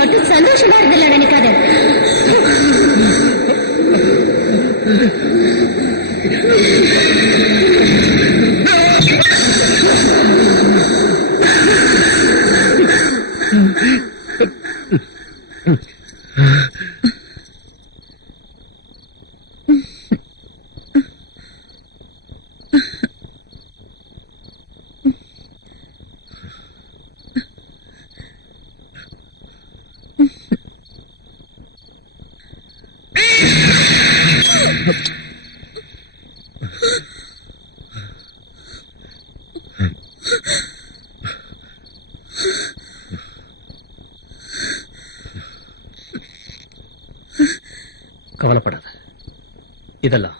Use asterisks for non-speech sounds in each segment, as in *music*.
மட்டும் சந்தோஷமா இருந்தல நினைக்காத. கவலைப்படாத. இதெல்லாம்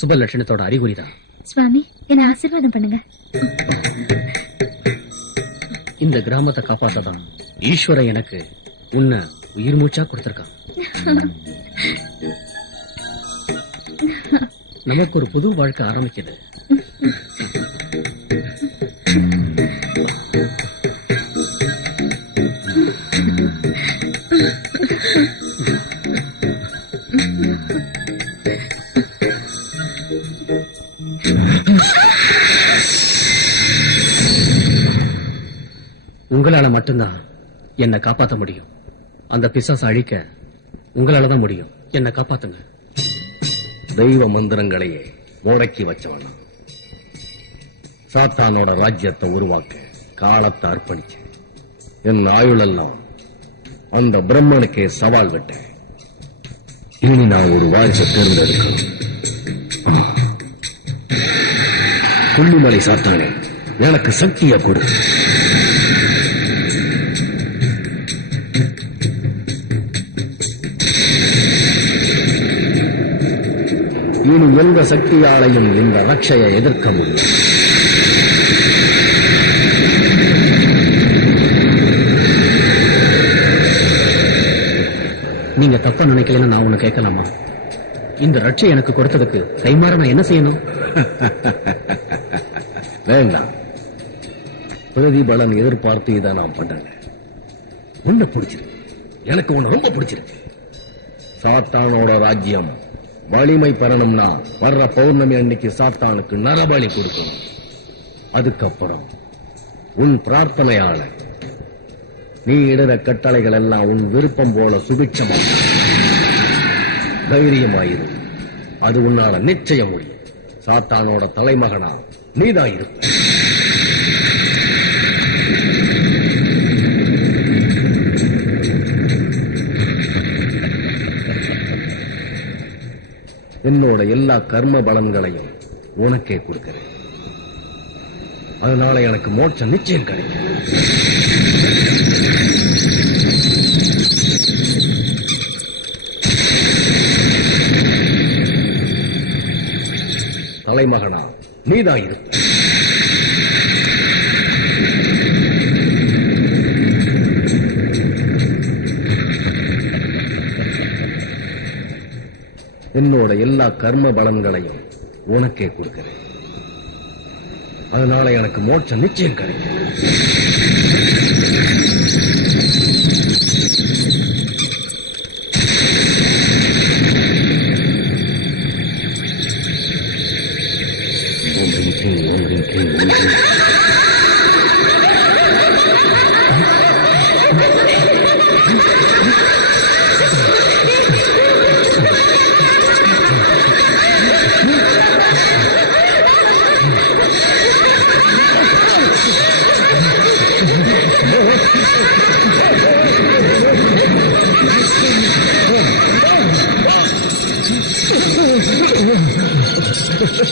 சுப லட்சணத்தோட அறிகுறி தான் சுவாமி என்ன ஆசீர்வாதம் பண்ணுங்க. இந்த கிராமத்தை காப்பாத்ததான் ஈஸ்வரன் எனக்கு உன்னை உயிர் மூச்சா கொடுத்திருக்கான். *laughs* நமக்கு ஒரு புது வாழ்க்கை ஆரம்பிக்குது. உங்களால மட்டும்தான் என்னை காப்பாத்த முடியும். அந்த பிசாசை அழிக்க உங்களால தான் முடியும். என்னை காப்பாத்துங்க. தெய்வ மந்திரங்களையே முடக்கி வச்சவனா. சாத்தானோட ராஜ்யத்தை உருவாக்க காலத்தை அர்ப்பணிச்சேன். என் ஆயுளெல்லாம் அந்த பிரம்மனுக்கே சவால் விட்டேன். இனி நான் ஒரு வாரிசை தேர்ந்தெடுக்கணும். புள்ளிமலை சாத்தானே எனக்கு சக்தியை கொடு. இனி எந்த சக்தியாலையும் இந்த ரட்சையை எதிர்க்க முடியும்? நீங்க தப்பா நினைக்கலன்னு நான் ஒண்ணு கேட்கலாமா? இந்த ரட்சை எனக்கு கொடுத்ததுக்கு கைமாற நான் என்ன செய்யணும்? *laughs* வேண்டாம். பிரதிபலன் எதிர்பார்த்து இதை நான் பண்றேன் உன்னை பிடிச்சிருக்கு. எனக்கு உன்னை ரொம்ப பிடிச்சிருக்கு. சாத்தானோட ராஜ்யம் வலிமை பெறணும்னா வர்ற பௌர்ணமி அன்னைக்கு சாத்தானுக்கு நரபலி கொடுக்கணும். அதுக்கப்புறம் உன் பிரார்த்தனையால நீ இடுற கட்டளைகள் எல்லாம் உன் விருப்பம் போல சுபிட்சமாக தைரியமாயிரு. அது உன்னால நிச்சயம் முடியும். சாத்தானோட தலைமகனா நீதான் இருப்ப என்னோட எல்லா கர்ம பலன்களையும் உனக்கே கொடுக்கிறேன். அதனால எனக்கு மோட்சம் நிச்சயம் கிடைக்கும். தலைமகனா நீதான் இருப்ப. என்னோட எல்லா கர்ம பலன்களையும் உனக்கே கொடுக்கிறேன். அதனால எனக்கு மோட்சம் நிச்சயம் கிடைக்கும்.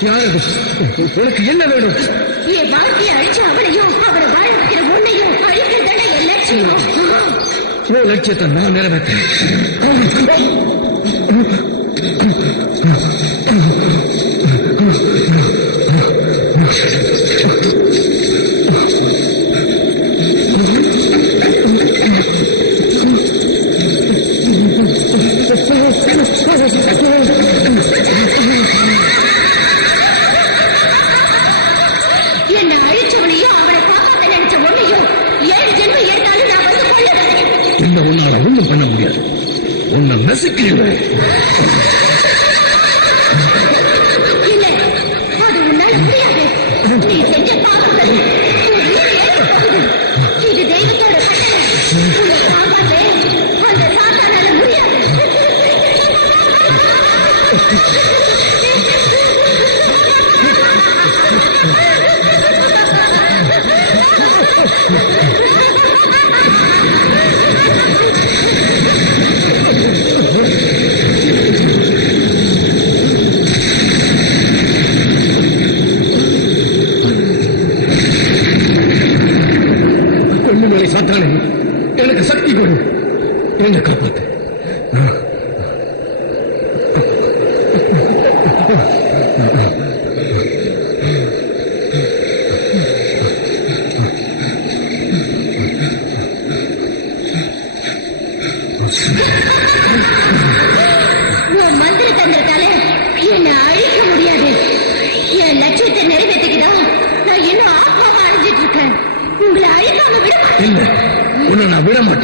யார் உனக்கு என்ன வேணும்? என் வாழ்க்கையை அழிச்ச அவளையும் அவரை வாழ வைக்கிற உன்னையும் அழிக்கிறதல்ல என் லட்சியம் உன் லட்சியத்தை நான் நிறைவேற்றேன் ஒண்ணும் பண்ண முடியாது. உன்னை நசுக்கிறேன்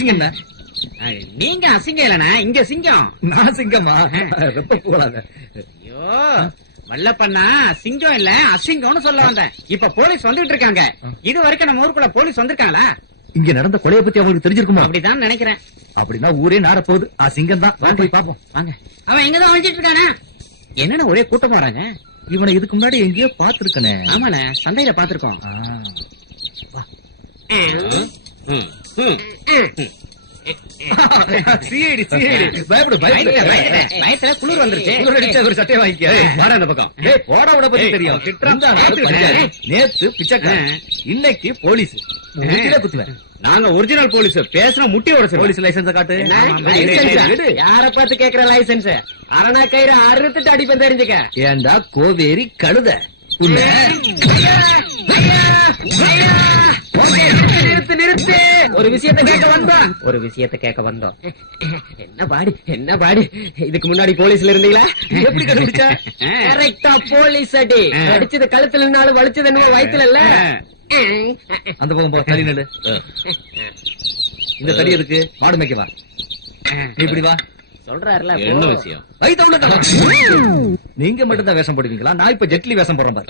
அசிங்கம் என்ன? நீங்க அசிங்கம் இல்லண்ணே இங்க சிங்கம். நான் சிங்கமா? ரொம்ப போலாத ஐயோ வல்லப்பண்ணா சிங்கம் இல்ல அசிங்கம்னு சொல்ல வந்தேன். இப்ப போலீஸ் வந்துட்டு இருக்காங்க. இது வரைக்கும் நம்ம ஊருக்குள்ள போலீஸ் வந்திருக்காங்களா? இங்க நடந்த கொலையை பத்தி அவங்களுக்கு தெரிஞ்சிருக்குமா? அப்படிதான் நினைக்கிறேன். அப்படின்னா ஊரே நாட போகுது. ஆ சிங்கம் தான். வாங்க பாப்போம். வாங்க. அவன் எங்கதான் ஒழிச்சிட்டு இருக்கானா? என்னன்னு ஒரே கூட்டம் வராங்க? இவனை இதுக்கு முன்னாடி எங்கேயோ பாத்துருக்கனே ஆமாண்ணே. சந்தையில பாத்திருக்கோம் சிஐடி சிஐடி பயப்படு பயத்துல பயப்படு பயத்துல குளிர் வந்துருச்சு உங்களோட அடிச்சா ஒரு சட்டையை வாங்கிக்க வாடா அந்த பக்கம் ஏய் போடா உட பத்தி ஏய், தெரியும். நேத்து பிச்சைக்காரன் இன்னைக்கு போலீஸ் குத்துவேன் நாங்க ஒரிஜினல் போலீஸ் பேசுன முட்டி உடச்சு போலீஸ் லைசன்ஸ் காட்டு யார பார்த்து கேக்குற லைசன்ஸ் அரணா கயிறு அறுத்துட்டு அடிப்பேன் தெரிஞ்சுக்க ஏண்டா கோவேரி கழுத உன்னை நிறுத்து நிறுத்து. ஒரு விஷயத்தை கேட்க வந்தோம். ஒரு விஷயத்தை கேட்க வந்தோம். *laughs* என்ன பாடி என்ன பாடி? இதுக்கு முன்னாடி போலீஸ்ல இருந்தீங்களா? எப்படி கண்டுபிடிச்ச? *laughs* கரெக்டா போலீஸ் அடி. அடிச்சது கழுத்துல நின்னாலும் வலிச்சது என்னவோ வயித்துல இல்ல? அந்த பக்கம் போ தள்ளி நடு இந்த தடி எதுக்கு? மாடு மேய்க்க வா. இப்படி வா. சொல்றாருல என்ன விஷயம். நீங்க மட்டும் தான். வேஷம் போடுவீங்களா நான் இப்ப ஜெட்லி வேஷம் போடுறேன் பாரு.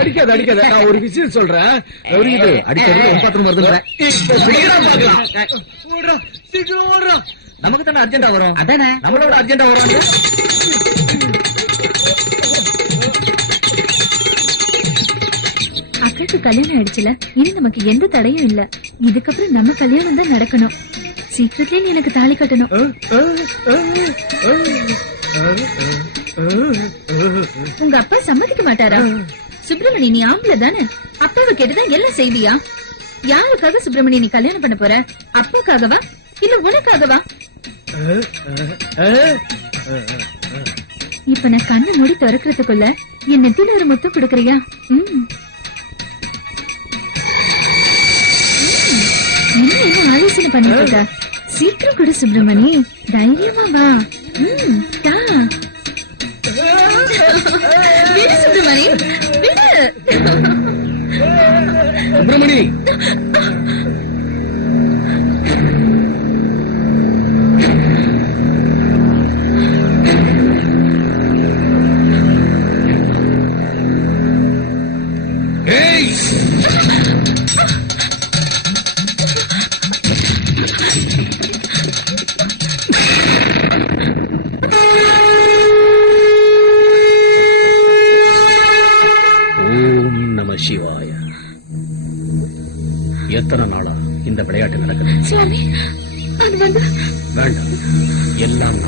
அடிக்காத அடிக்காத. நான் ஒரு விஷயம் சொல்றேன். இது அடிக்கிறது பாத்திரம் வருதுன்றேன். நமக்கு தானே அர்ஜென்டா வரும்? அதானே? நம்மளோட அர்ஜென்டா வரும். அக்காக்கு கல்யாணம் ஆயிடுச்சுல இனி நமக்கு எந்த தடையும் இல்ல. இதுக்கப்புறம் நம்ம கல்யாணம் தான் நடக்கணும். சீக்கிரத்திலே நீ எனக்கு தாலி கட்டணும். உங்க அப்பா சம்மதிக்க மாட்டாரா? சுப்பிரமணி நீ ஆம்பளை தானே? அப்பாவை கேட்டுதான் எல்லாம் செய்வியா? யாருக்காக சுப்பிரமணி நீ கல்யாணம் பண்ண போற? அப்பாக்காகவா? இல்ல உனக்காகவா? இப்ப நான் கண்ணை மூடி திறக்கிறதுக்குள்ள என் நெத்தில ஒரு முத்தம் கொடுக்கறியா? ம். ம். என்ன என்ன ஆலோசனை பண்ணிட்டு இருக்க? சீக்கிரம் கொடு சுப்பிரமணி தைரியமா வா ம், தா. விடு சுப்பிரமணி விடு சிவாய? எத்தனை நாளா இந்த விளையாட்டு நடக்குது? சுவாமி வேண்டாம். எல்லாம்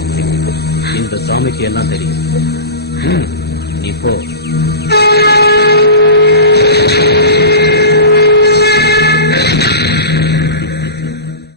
இந்த சாமிக்கு எல்லாம் தெரியும். நீ போ.